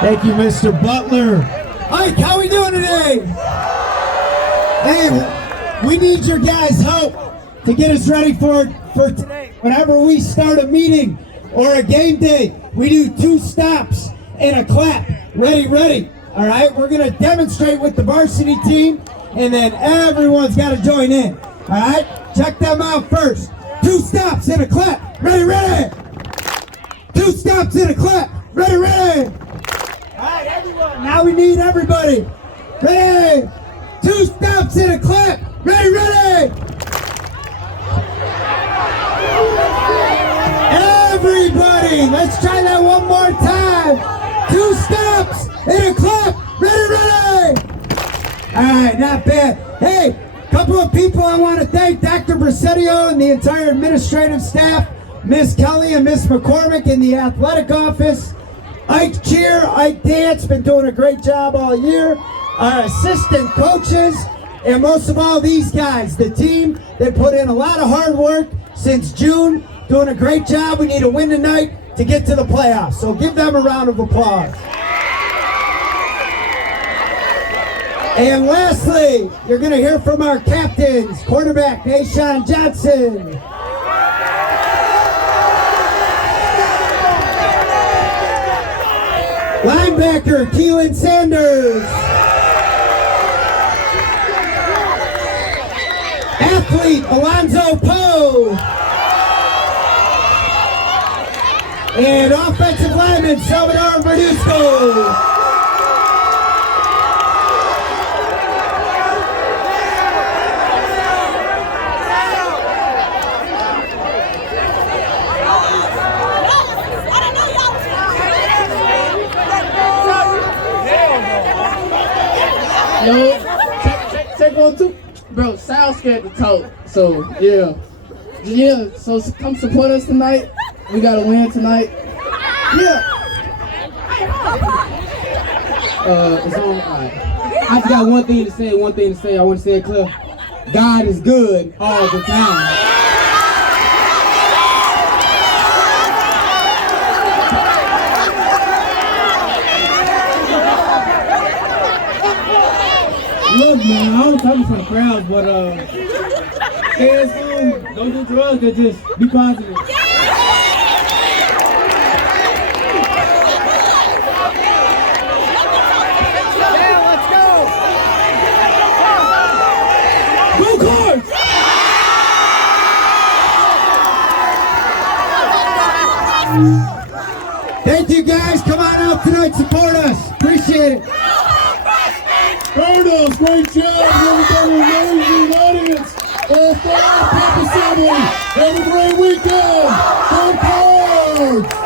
Thank you, Mr. Butler. Ike, how we doing today? Hey, we need your guys' help to get us ready for today. Whenever we start a meeting or a game day, we do 2 stops and a clap. Ready, ready. All right, we're going to demonstrate with the varsity team, and then everyone's got to join in. All right, check them out first. 2 stops and a clap. Ready, ready. 2 stops and a clap. Ready, ready. All right, everyone. Now we need everybody. Ready. 2 stops and a clap. Ready, ready. Everybody, let's try that one more time. 2 stops and a clap. Ready, ready. All right, not bad. Hey, a couple of people I want to thank. Dr. Brasetio and the entire administrative staff. Miss Kelly and Miss McCormick in the athletic office. Ike Cheer, Ike Dance, been doing a great job all year. Our assistant coaches, and most of all these guys, the team, they put in a lot of hard work since June, doing a great job. We need a win tonight to get to the playoffs, so give them a round of applause. And lastly, you're going to hear from our captains, quarterback Nashawn Johnson, linebacker Keelan Sanders, athlete Alonzo Poe, and offensive lineman Salvador Verduzco. No, check 1, 2. Bro, Sal's scared to talk, so yeah, so come support us tonight. We gotta win tonight. Yeah. It's on. All right. I just got one thing to say. I want to say it clear. God is good all the time. Look, man, I was talking from the crowd, but stay at home, don't do drugs, and just be positive. Yeah, let's go! Go Cards! Thank you guys, come on out tonight, support us, appreciate it. Cardinals, great job. Everybody, amazing audience. All 5 pep assembly. Have a great weekend. Go Cards!